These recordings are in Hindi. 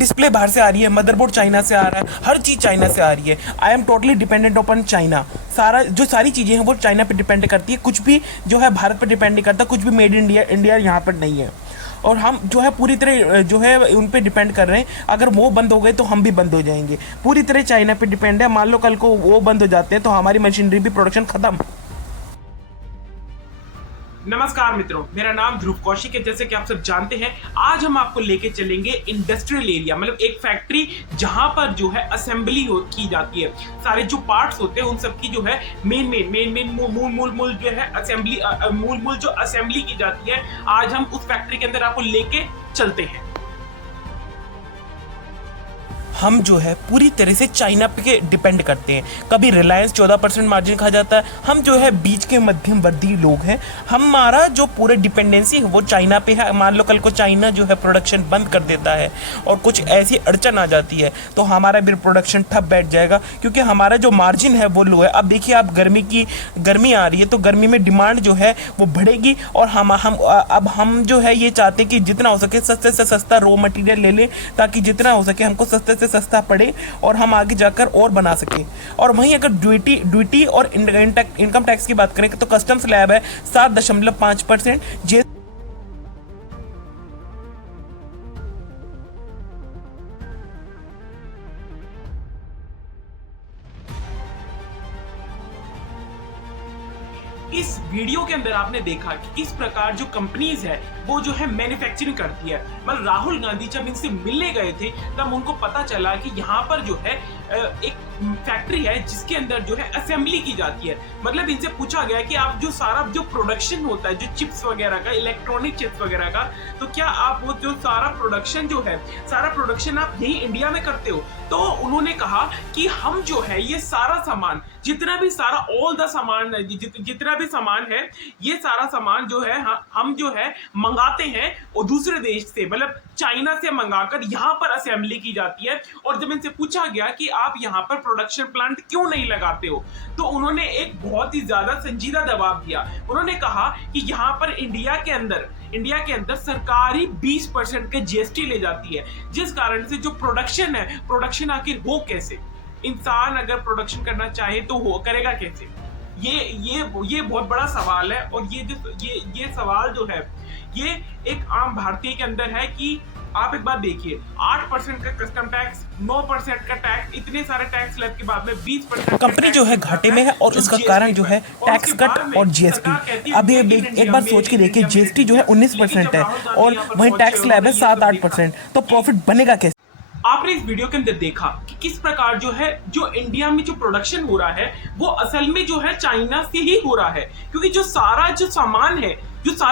डिस्प्ले बाहर से आ रही है, मदरबोर्ड चाइना से आ रहा है, हर चीज़ चाइना से आ रही है। I am totally dependent upon China. सारी चीज़ें हैं वो चाइना पे डिपेंड करती है, कुछ भी जो है भारत पे डिपेंड नहीं करता, कुछ भी मेड इन इंडिया इंडिया यहाँ पर नहीं है। और हम जो है पूरी तरह जो है उन पे डिपेंड कर रहे हैं। अगर वो बंद हो गए तो हम भी बंद हो जाएंगे। पूरी तरह चाइना पे डिपेंड है। मान लो कल को वो बंद हो जाते हैं तो हमारी मशीनरी भी प्रोडक्शन खत्म। नमस्कार मित्रों, मेरा नाम ध्रुव कौशिक है। जैसे कि आप सब जानते हैं, आज हम आपको लेके चलेंगे इंडस्ट्रियल एरिया, मतलब एक फैक्ट्री जहां पर जो है असेंबली की जाती है। सारे जो पार्ट्स होते हैं उन सब की जो है मेन मूल जो है असेंबली मूल जो असेंबली की जाती है। आज हम उस फैक्ट्री के अंदर आपको लेके चलते हैं। हम जो है पूरी तरह से चाइना पे डिपेंड करते हैं। कभी रिलायंस 14% मार्जिन खा जाता है। हम जो है बीच के मध्यम वर्गीय लोग हैं। हमारा जो पूरे डिपेंडेंसी है वो चाइना पे है। मान लो कल को चाइना जो है प्रोडक्शन बंद कर देता है और कुछ ऐसी अड़चन आ जाती है तो हमारा भी प्रोडक्शन ठप बैठ जाएगा, क्योंकि हमारा जो मार्जिन है वो लो है। अब देखिए, आप गर्मी आ रही है तो गर्मी में डिमांड जो है वो बढ़ेगी और हम जो है ये चाहते हैं कि जितना हो सके सस्ते से सस्ता रॉ मटेरियल ले लें, ताकि जितना हो सके हमको सस्ते से सस्ता पड़े और हम आगे जाकर और बना सकें। और वहीं अगर ड्यूटी और इनकम टैक्स की बात करें तो कस्टम स्लैब है 7.5%। इस वीडियो के अंदर आपने देखा कि किस प्रकार जो कंपनीज है वो जो है मैन्युफैक्चरिंग करती है। मतलब राहुल गांधी जब इनसे मिलने गए थे तब उनको पता चला कि यहाँ पर जो है एक फैक्ट्री है जिसके अंदर जो है असेंबली की जाती है। मतलब इनसे पूछा गया कि आप जो सारा जो प्रोडक्शन होता है, जो चिप्स वगैरह का, इलेक्ट्रॉनिक चिप्स वगैरह का, तो क्या आप वो जो सारा प्रोडक्शन आप यही इंडिया में करते हो? तो उन्होंने कहा कि हम जो है ये सारा सामान, जितना भी सामान है, ये सारा सामान जो है हम जो है मंगाते हैं और दूसरे देश से, मतलब चाइना से मंगाकर यहाँ पर असेंबली की जाती है। और जब इनसे पूछा गया कि आप यहाँ पर प्रोडक्शन प्लांट क्यों नहीं लगाते हो, तो उन्होंने एक बहुत ही ज्यादा संजीदा जवाब दिया। उन्होंने कहा कि यहाँ पर इंडिया के अंदर सरकारी 20% के जीएसटी ले जाती है, जिस कारण से जो प्रोडक्शन आखिर हो कैसे? इंसान अगर प्रोडक्शन करना चाहे तो हो करेगा कैसे? ये बहुत बड़ा सवाल है। और ये सवाल जो है ये एक आम भारतीय के अंदर है कि आप एक बात देखिए, 8% का कस्टम टैक्स, 9% का टैक्स, इतने सारे टैक्स स्लैब के बाद में 20% कंपनी जो है घाटे में है और इसका कारण जो है टैक्स कट और जीएसटी। अब ये एक बार सोच के देखिए, जीएसटी जो है 19% है और वहीं टैक्स स्लैब है 7-8%, तो प्रॉफिट बनेगा कैसे? आपने इस वीडियो के अंदर देखा कि किस प्रकार जो है जो इंडिया में जो प्रोडक्शन हो रहा है वो असल में जो है चाइना से ही हो रहा है, क्योंकि जो सारा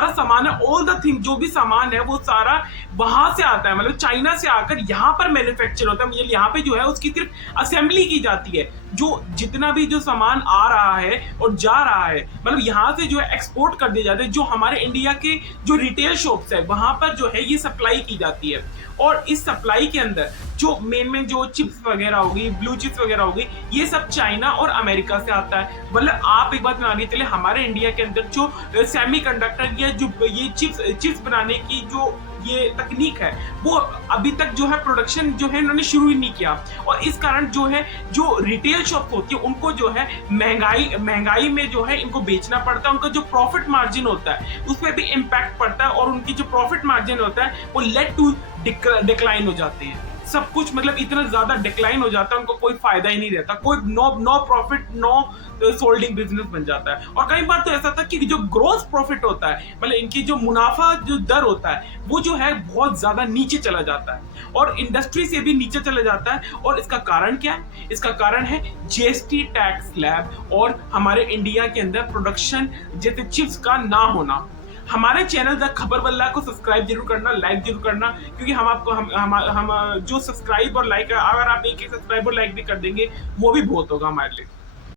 सामान है, ऑल द थिंग, जो भी सामान है वो सारा वहां से आता है। मतलब चाइना से आकर यहाँ पर मैन्युफैक्चर होता है। मतलब यहाँ पे जो है उसकी सिर्फ असेंबली की जाती है। जो जितना भी जो सामान आ रहा है और जा रहा है, मतलब यहाँ से जो है एक्सपोर्ट कर दिए जाते हैं। जो हमारे इंडिया के जो रिटेल शॉप्स है वहां पर जो है ये सप्लाई की जाती है। और इस सप्लाई के अंदर जो मेन जो चिप्स वगैरह होगी, ब्लू चिप्स वगैरह होगी, ये सब चाइना और अमेरिका से आता है। मतलब आप एक बात मान के चले, हमारे इंडिया के अंदर जो सेमीकंडक्टर या जो ये चिप्स बनाने की जो ये तकनीक है वो अभी तक जो है प्रोडक्शन जो है इन्होंने शुरू ही नहीं किया। और इस कारण जो है जो रिटेल शॉप होती है उनको जो है महंगाई में जो है इनको बेचना पड़ता है। उनका जो प्रॉफिट मार्जिन होता है उस पर भी इम्पैक्ट पड़ता है और उनकी जो प्रॉफिट मार्जिन होता है वो लेट टू डिक्लाइन हो जाते हैं। सब कुछ मतलब इतना ज्यादा डिक्लाइन हो जाता है, उनको कोई फायदा ही नहीं रहता। कोई no profit, no soldering business बन जाता है। और कई बार तो ऐसा था कि जो ग्रोथ प्रॉफिट होता है, मतलब इनकी जो मुनाफा जो दर होता है वो जो है बहुत ज्यादा नीचे चला जाता है और इंडस्ट्री से भी नीचे चला जाता है। और इसका कारण क्या है? इसका कारण है जीएसटी टैक्स स्लैब और हमारे इंडिया के अंदर प्रोडक्शन जैसे चिप्स का ना होना। हमारे चैनल द खबर बल्ला को सब्सक्राइब जरूर करना, लाइक जरूर करना, क्योंकि हम जो सब्सक्राइब और लाइक, अगर आप एक सब्सक्राइब और लाइक भी कर देंगे वो भी बहुत होगा हमारे लिए।